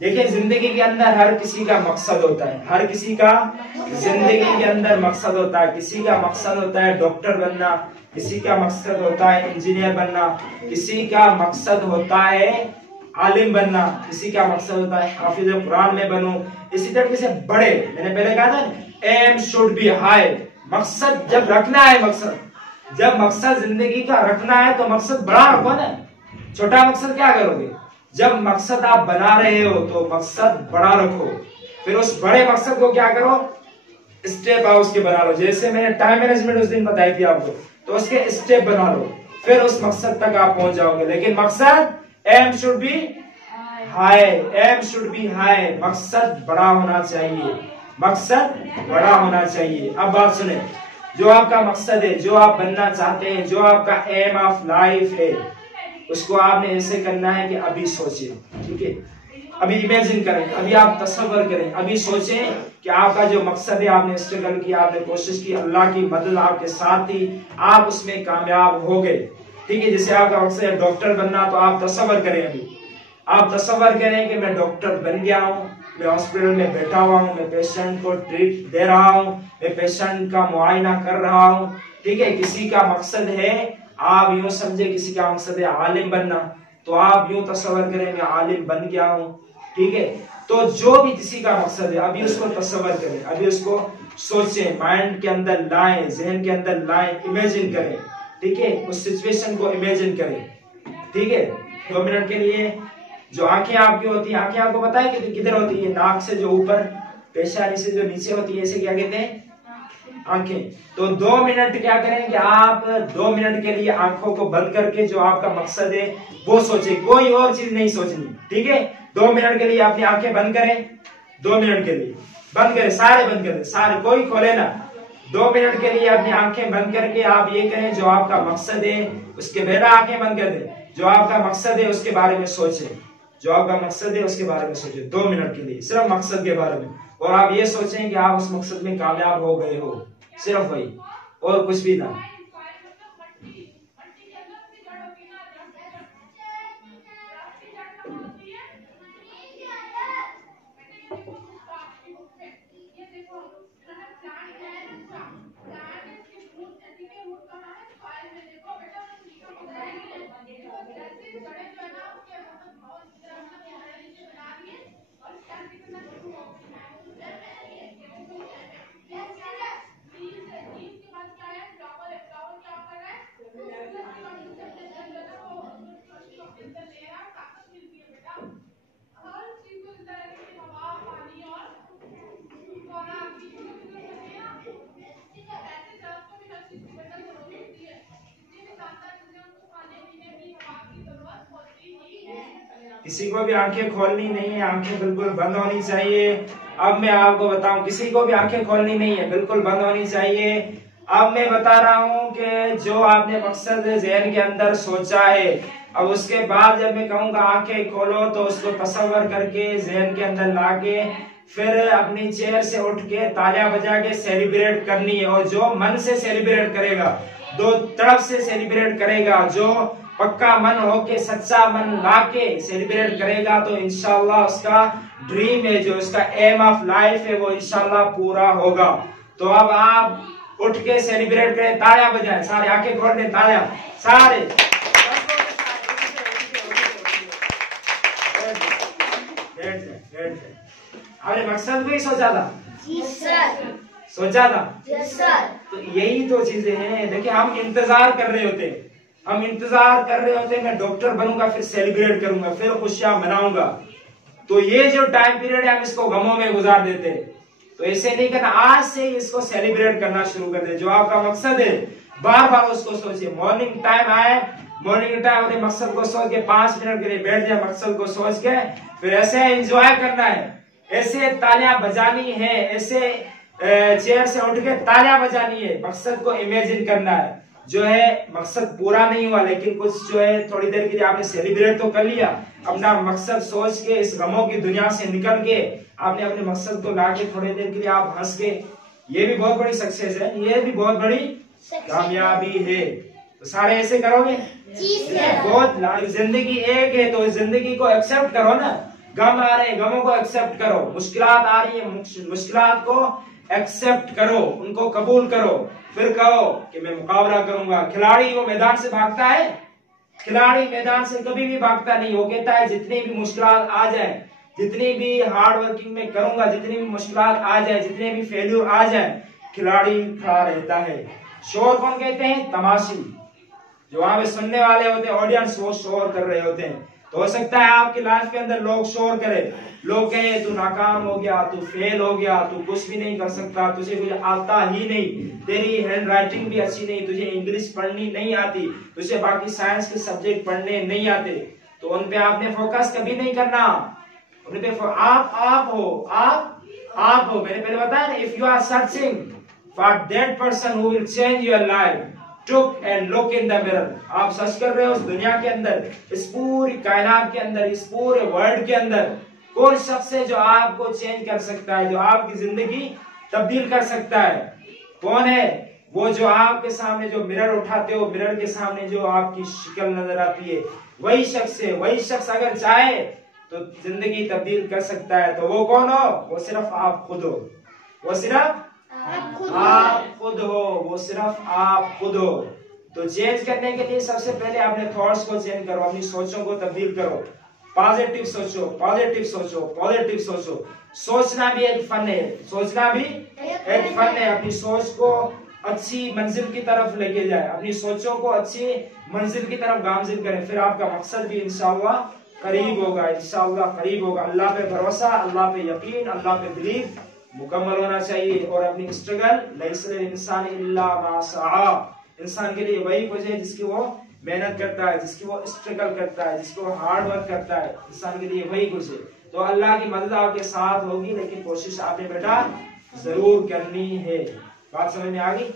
देखिए जिंदगी के अंदर हर किसी का मकसद होता है, हर किसी का जिंदगी के अंदर मकसद होता है। किसी का मकसद होता है डॉक्टर बनना, किसी का मकसद होता है इंजीनियर बनना, किसी का मकसद होता है आलिम बनना, किसी का मकसद होता है हाफिज कुरान में बनूं। इसी तरीके से बड़े, मैंने पहले कहा था एम शुड बी हाई। मकसद जब रखना है, जब मकसद जिंदगी का रखना है तो मकसद बड़ा रखो ना। छोटा मकसद क्या करोगे? जब मकसद आप बना रहे हो तो मकसद बड़ा रखो, फिर उस बड़े मकसद को क्या करो, स्टेप हाउस के बना लो। जैसे मैंने टाइम मैनेजमेंट उस दिन बताई थी आपको, तो उसके स्टेप बना लो, फिर उस मकसद तक आप पहुंच जाओगे। लेकिन मकसद aim should be high, aim should be high. मकसद बड़ा होना चाहिए, मकसद बड़ा होना चाहिए। अब बात सुने, जो आपका मकसद है, जो आप बनना चाहते हैं, जो आपका एम ऑफ लाइफ है, उसको आपने ऐसे करना है कि अभी सोचिए, ठीक है? अभी इमेजिन करें, अभी आप तसव्वुर करें, अभी सोचें कि आपका जो मकसद है, आपने स्ट्रगल किया, आपने कोशिश की, अल्लाह की मदद आपके साथ थी, आप उसमें कामयाब हो गए, ठीक है? जैसे आपका मकसद है डॉक्टर बनना, तो आप तसव्वुर करें, अभी आप तसव्वुर करें कि मैं डॉक्टर बन गया हूँ, मैं हॉस्पिटल में बैठा हुआ हूँ, मैं पेशेंट को ट्रीट दे रहा हूँ, मैं पेशेंट का मुआयना कर रहा हूँ, ठीक है? किसी का मकसद है, आप यूं समझे किसी का मकसद है आलिम बनना, तो आप यूं तसव्वुर करें मैं आलिम बन गया हूँ, ठीक है? तो जो भी किसी का मकसद है, अभी उसको तसव्वुर करें, अभी उसको सोचें, माइंड के अंदर लाएं, जहन के अंदर लाएं, इमेजिन करें, ठीक है? उस सिचुएशन को इमेजिन करें, ठीक है? 2 मिनट के लिए जो आंखें आपकी होती हैं, आंखें आपको पता है कि किधर होती है? नाक से जो ऊपर, पेशानी से जो नीचे होती है, इसे क्या कहते हैं? आंखें। तो 2 मिनट क्या करें कि आप 2 मिनट के लिए आंखों को बंद करके जो आपका मकसद है वो सोचे, कोई और चीज नहीं सोचनी, ठीक है? 2 मिनट के लिए अपनी आंखें बंद करें, 2 मिनट के लिए बंद करें, सारे बंद करें, सारे, कोई खोले ना। 2 मिनट के लिए अपनी आंखें बंद करके आप ये करें, जो आपका मकसद है उसके पहले आंखें बंद कर दें, जो आपका मकसद है उसके बारे में सोचें, जो आपका मकसद है उसके बारे में सोचें 2 मिनट के लिए, सिर्फ मकसद के बारे में। और आप ये सोचें कि आप उस मकसद में कामयाब हो गए हो, सिर्फ वही, और कुछ भी ना। किसी को भी आंखें खोलनी नहीं है, आंखें बिल्कुल बंद होनी चाहिए। अब मैं आपको बताऊं, किसी को भी आंखें खोलनी नहीं है, बिल्कुल बंद होनी चाहिए। अब मैं बता रहा हूं कि जो आपने मकसद ज़हन के अंदर सोचा है, अब उसके बाद जब मैं कहूंगा आंखें खोलो, तो उसको तसव्वुर करके ज़हन के अंदर लाके फिर अपनी चेयर से उठ के तालियां बजा के सेलिब्रेट करनी है। और जो मन से सेलिब्रेट करेगा, दो तरफ से सेलिब्रेट करेगा, जो पक्का मन होके सच्चा मन लाके सेलिब्रेट करेगा, तो इंशाल्लाह उसका ड्रीम है, जो उसका एम ऑफ लाइफ है, वो इंशाल्लाह पूरा होगा। तो अब आप उठ के सेलिब्रेट करें, तालियां बजाएं, सारे आंखें खोल दें, तालियां सारे। आपने मकसद भी सोचा था? जी सर। सोचा था? Yes sir. तो यही तो चीजें हैं। देखिए हम इंतजार कर रहे होते हैं, मैं डॉक्टर बनूंगा, फिर सेलिब्रेट करूंगा, फिर खुशियां मनाऊंगा। तो ये जो टाइम पीरियड है हम इसको गमों में गुजार देते हैं। तो ऐसे नहीं करना, आज से ही इसको सेलिब्रेट करना शुरू कर दे। जो आपका मकसद है बार बार उसको सोचिए। मॉर्निंग टाइम आए, मॉर्निंग टाइम अपने मकसद को सोच के 5 मिनट के लिए बैठ जाए, मकसद को सोच के फिर ऐसे एंजॉय करना है, ऐसे तालियां बजानी है, ऐसे चेयर से उठ के तालियां बजानी है, मकसद को इमेजिन करना है। जो है मकसद पूरा नहीं हुआ, लेकिन कुछ जो है थोड़ी देर के लिए आपने सेलिब्रेट तो कर लिया। अपना मकसद सोच के इस गमों की दुनिया से निकल के आपने अपने मकसद को लाके थोड़ी देर के लिए आप हंस के, ये भी बहुत बड़ी सक्सेस है, ये भी बहुत बड़ी कामयाबी है। तो सारे ऐसे करोगे? बहुत जिंदगी एक है, तो जिंदगी को एक्सेप्ट करो ना। गम आ रहे हैं, गमों को एक्सेप्ट करो। मुश्किलात आ रही है, मुश्किलात को एक्सेप्ट करो, उनको कबूल करो। फिर कहो कि मैं मुकाबला करूंगा। खिलाड़ी वो मैदान से भागता है, खिलाड़ी मैदान से कभी भी भागता नहीं। वो कहता है जितनी भी मुश्किलात आ जाए, जितनी भी हार्ड वर्किंग में करूंगा, जितनी भी मुश्किलात आ जाए, जितने भी फेल्यूर आ जाए, खिलाड़ी खड़ा रहता है। शोर कौन कहते हैं? तमाशी। जो वहां पे सुनने वाले होते हैं, ऑडियंस, वो शोर कर रहे होते हैं। तो हो सकता है आपकी लाइफ के अंदर लोग शोर करें, लोग कहें तू नाकाम हो गया, तू फेल हो गया, तू कुछ भी नहीं कर सकता, तुझे कुछ आता ही नहीं, तेरी हैंड राइटिंग भी अच्छी नहीं, तुझे इंग्लिश पढ़नी नहीं आती, तुझे बाकी साइंस के सब्जेक्ट पढ़ने नहीं आते। तो उन पे आपने फोकस कभी नहीं करना। उन पे आप हो। मैंने पहले बताया ना, if you are searching for that person who will change your life, took and look in the mirror. आप सर्च कर रहे हो उस दुनिया के अंदर, इस पूरी कायनात के अंदर, इस पूरे वर्ल्ड के अंदर कौन शख्स है जो आपको चेंज कर सकता है, जो आपकी जिंदगी तब्दील कर सकता है? कौन है वो? जो आपके सामने जो मिरर उठाते हो, मिरर के सामने जो आपकी शक्ल नजर आती है, वही शख्स है। वही शख्स अगर चाहे तो जिंदगी तब्दील कर सकता है। तो वो कौन हो? वो सिर्फ आप खुद हो। वो सिर्फ आप खुद हो। वो सिर्फ आप खुद हो। तो चेंज करने के लिए सबसे पहले अपने थॉट्स को चेंज करो, अपनी सोचों को तब्दील करो। पॉजिटिव सोचो, पॉजिटिव सोचो, पॉजिटिव सोचो। सोचना भी एक फन है, सोचना भी एक फन है। अपनी सोच को अच्छी मंजिल की तरफ लेके जाए, अपनी सोचों को अच्छी मंजिल की तरफ गामजिल करें, फिर आपका मकसद भी इंशाअल्लाह करीब होगा, इंशाअल्लाह करीब होगा। अल्लाह पे भरोसा, अल्लाह पे यकीन, अल्लाह पे बिलीव मुकम्मल होना चाहिए। और अपनी स्ट्रगल, लैसल इंसान इल्ला मा सआ, इंसान के लिए वही कुछ है जिसकी वो मेहनत करता है, जिसकी वो स्ट्रगल करता है, जिसको वो हार्ड वर्क करता है, इंसान के लिए वही कुछ है। तो अल्लाह की मदद आपके साथ होगी, लेकिन कोशिश आपने बेटा जरूर करनी है। बात समझ में आ गई?